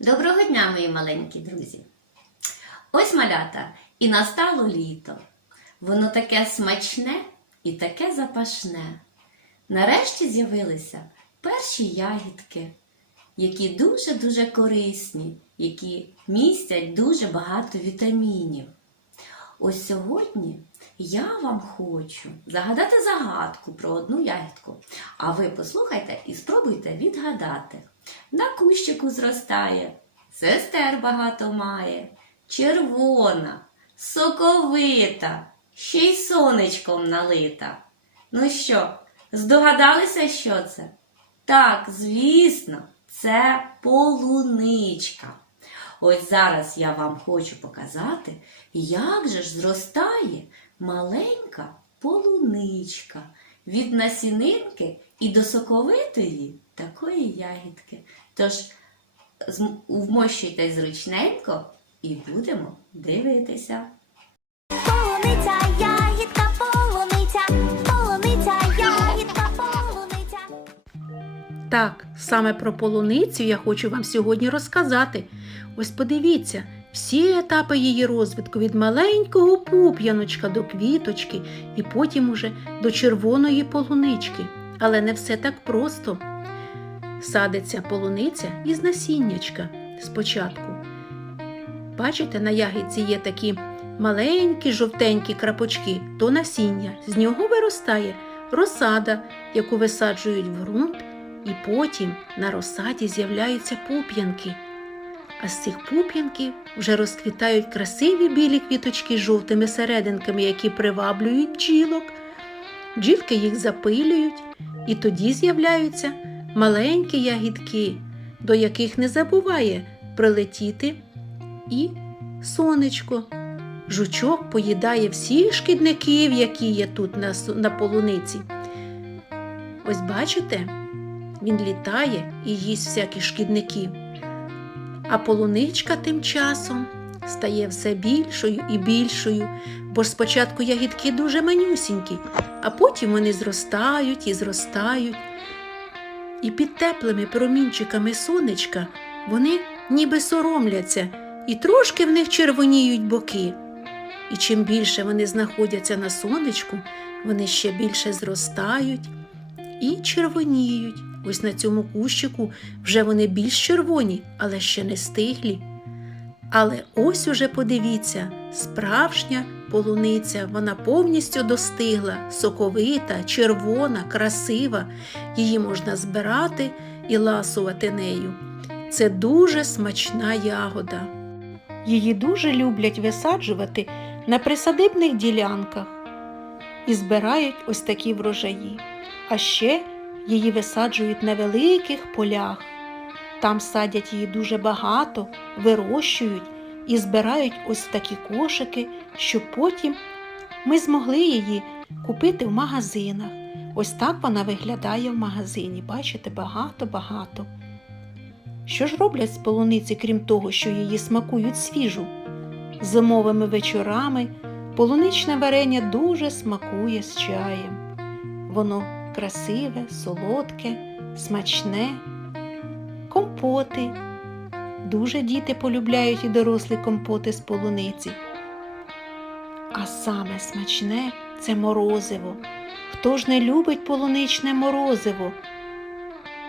Доброго дня, мої маленькі друзі! Ось малята, і настало літо. Воно таке смачне і таке запашне. Нарешті з'явилися перші ягідки, які дуже-дуже корисні, які містять дуже багато вітамінів. Ось сьогодні я вам хочу загадати загадку про одну ягідку. А ви послухайте і спробуйте відгадати. На кущику зростає, сестер багато має, червона, соковита, ще й сонечком налита. Ну що, здогадалися, що це? Так, звісно, це полуничка. Ось зараз я вам хочу показати, як же ж зростає маленька полуничка від насінинки і до соковитої такої ягідки. Тож зм- вмощуйте зручненько і будемо дивитися. Полуниця, ягідка, полуниця, полуниця, ягідка, полуниця. Так, саме про полуницю я хочу вам сьогодні розказати. Ось подивіться, всі етапи її розвитку від маленького пуп'яночка до квіточки і потім уже до червоної полунички. Але не все так просто. Садиться полуниця із насіннячка спочатку. Бачите, на ягідці є такі маленькі жовтенькі крапочки, то насіння. З нього виростає розсада, яку висаджують в ґрунт і потім на розсаді з'являються пуп'янки. А з цих пуп'янків вже розквітають красиві білі квіточки з жовтими серединками, які приваблюють бджілок. Бджілки їх запилюють, і тоді з'являються маленькі ягідки, до яких не забуває прилетіти і сонечко. Жучок поїдає всіх шкідників, які є тут на, на полуниці. Ось бачите, він літає і їсть всяких шкідників. А полуничка тим часом стає все більшою і більшою, бо ж спочатку ягідки дуже манюсінькі, а потім вони зростають і зростають. І під теплими промінчиками сонечка вони ніби соромляться, і трошки в них червоніють боки. І чим більше вони знаходяться на сонечку, вони ще більше зростають і червоніють. Ось на цьому кущику вже вони більш червоні, але ще не стиглі. Але ось уже подивіться, справжня полуниця, вона повністю достигла, соковита, червона, красива. Її можна збирати і ласувати нею. Це дуже смачна ягода. Її дуже люблять висаджувати на присадибних ділянках і збирають ось такі врожаї. А ще її висаджують на великих полях. Там садять її дуже багато, вирощують і збирають ось такі кошики, щоб потім ми змогли її купити в магазинах. Ось так вона виглядає в магазині. Бачите, багато-багато. Що ж роблять з полуниці, крім того, що її смакують свіжу? Зимовими вечорами полуничне варення дуже смакує з чаєм. Воно красиве, солодке, смачне, компоти. Дуже діти полюбляють і дорослі компоти з полуниці. А саме смачне це морозиво. Хто ж не любить полуничне морозиво?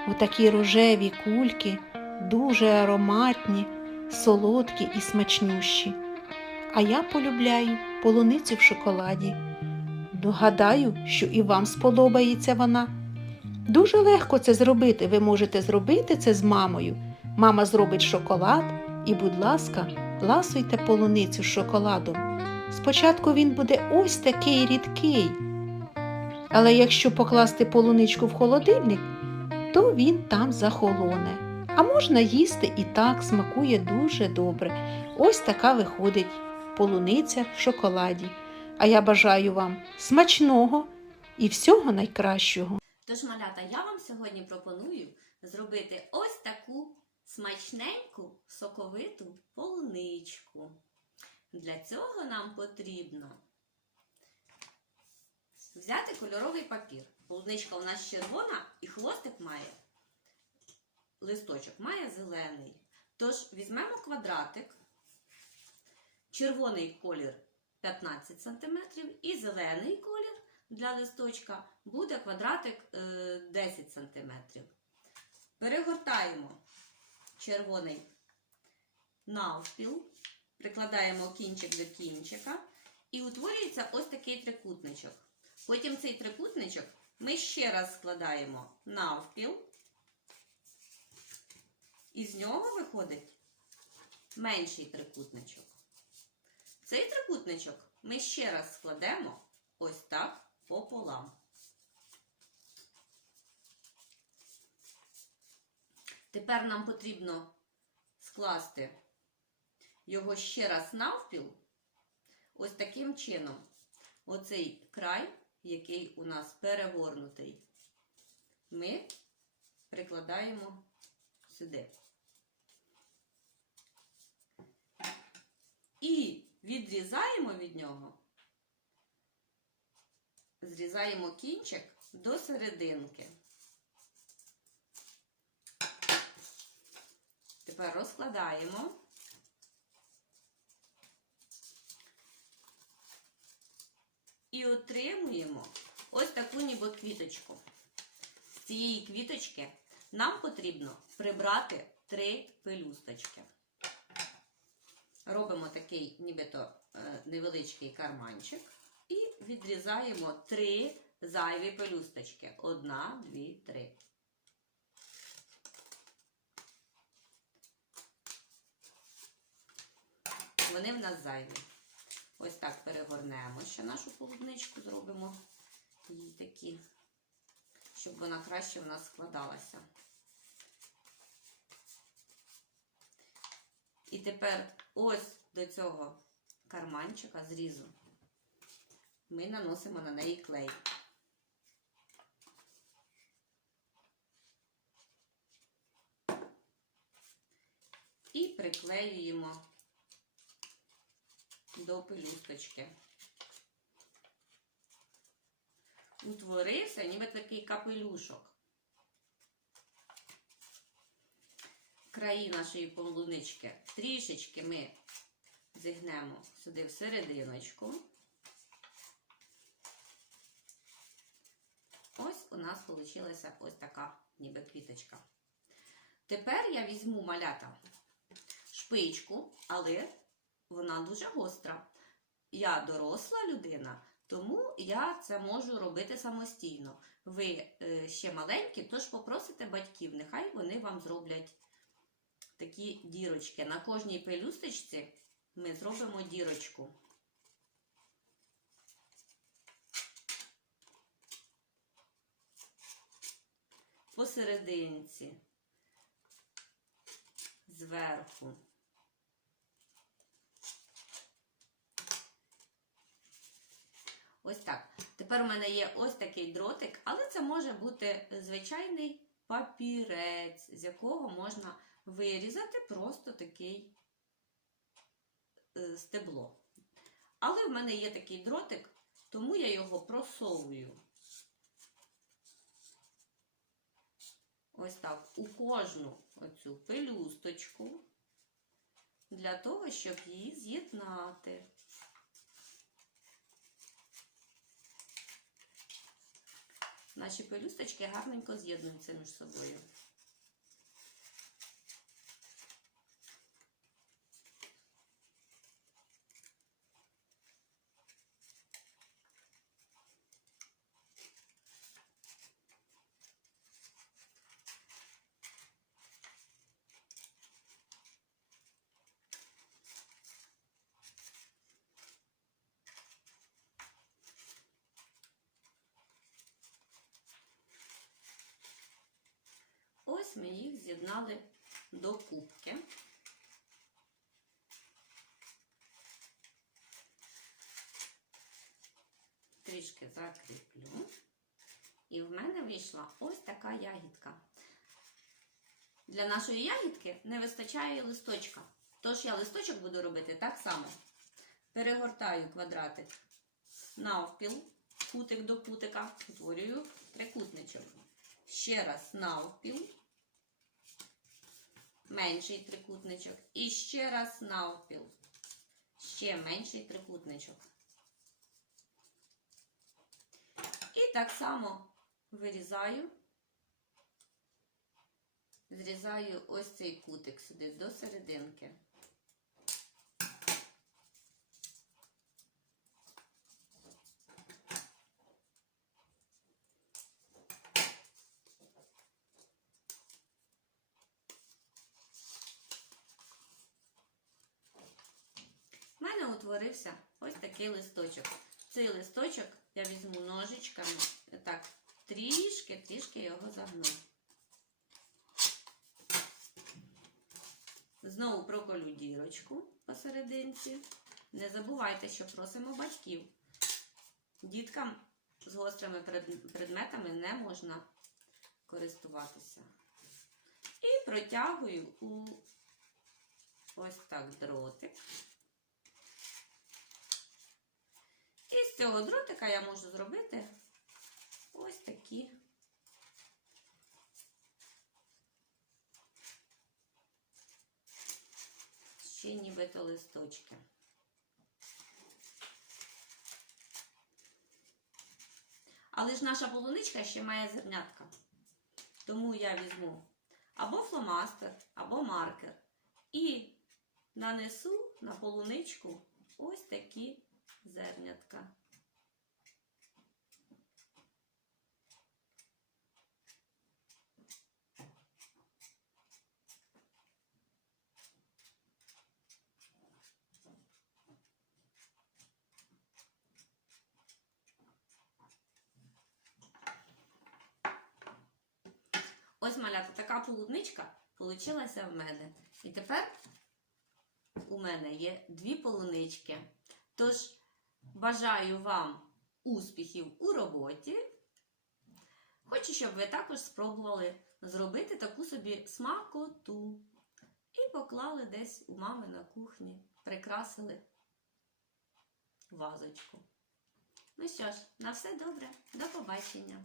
Отакі рожеві кульки, дуже ароматні, солодкі і смачнющі. А я полюбляю полуницю в шоколаді. Догадаю, що і вам сподобається вона. Дуже легко це зробити. Ви можете зробити це з мамою. Мама зробить шоколад і, будь ласка, ласуйте полуницю з шоколадом. Спочатку він буде ось такий рідкий. Але якщо покласти полуничку в холодильник, то він там захолоне. А можна їсти і так смакує дуже добре. Ось така виходить полуниця в шоколаді. А я бажаю вам смачного і всього найкращого. Тож, малята, я вам сьогодні пропоную зробити ось таку смачненьку соковиту полуничку. Для цього нам потрібно взяти кольоровий папір. Полуничка у нас червона і хвостик має листочок має зелений. Тож візьмемо квадратик, червоний колір 15 см і зелений колір для листочка буде квадратик е, 10 см. Перегортаємо червоний навпіл, прикладаємо кінчик до кінчика і утворюється ось такий трикутничок. Потім цей трикутничок ми ще раз складаємо навпіл, і з нього виходить менший трикутничок. Цей трикутничок ми ще раз складемо ось так пополам. Тепер нам потрібно скласти його ще раз навпіл, ось таким чином. Оцей край, який у нас перегорнутий, ми прикладаємо сюди. І відрізаємо від нього, зрізаємо кінчик до серединки. Тепер розкладаємо. І отримуємо ось таку ніби квіточку. З цієї квіточки нам потрібно прибрати три пелюсточки. Робимо такий нібито е, невеличкий карманчик і відрізаємо три зайві пелюсточки. Одна, дві, три. Вони в нас зайві. Ось так перегорнемо ще нашу полудничку, зробимо її такі, щоб вона краще в нас складалася. І тепер ось до цього карманчика зрізу ми наносимо на неї клей. І приклеюємо до пелюсточки. Утворився ніби такий капелюшок. Краї нашої полунички трішечки ми зігнемо сюди в серединочку. Ось у нас вийшла ось така ніби квіточка. Тепер я візьму малята шпичку, але вона дуже гостра. Я доросла людина, тому я це можу робити самостійно. Ви е, ще маленькі, тож попросите батьків, нехай вони вам зроблять такі дірочки. На кожній пелюсточці ми зробимо дірочку. Посерединці, зверху. Ось так. Тепер у мене є ось такий дротик, але це може бути звичайний папірець, з якого можна вирізати просто такий е, стебло. Але в мене є такий дротик, тому я його просовую. Ось так, у кожну оцю пелюсточку, для того, щоб її з'єднати. Наші пелюсточки гарненько з'єднуються між собою. Ось ми їх з'єднали до кубки. Трішки закріплю. І в мене вийшла ось така ягідка. Для нашої ягідки не вистачає листочка. Тож я листочок буду робити так само. Перегортаю квадратик навпіл, кутик до кутика, утворюю трикутничок. Ще раз навпіл. Менший трикутничок. І ще раз навпіл. Ще менший трикутничок. І так само вирізаю, зрізаю ось цей кутик сюди до серединки. У мене утворився ось такий листочок. Цей листочок я візьму ножичками, так, трішки, трішки його загну. Знову проколю дірочку посерединці. Не забувайте, що просимо батьків. Діткам з гострими предметами не можна користуватися. І протягую у ось так дротик. І з цього дротика я можу зробити ось такі ще нібито листочки. Але ж наша полуничка ще має зернятка. Тому я візьму або фломастер, або маркер. І нанесу на полуничку ось такі зернятка. Ось малята, така полуничка получилася в мене. І тепер у мене є дві полунички. Тож бажаю вам успіхів у роботі. Хочу, щоб ви також спробували зробити таку собі смакоту. І поклали десь у мами на кухні, прикрасили вазочку. Ну що ж, на все добре, до побачення!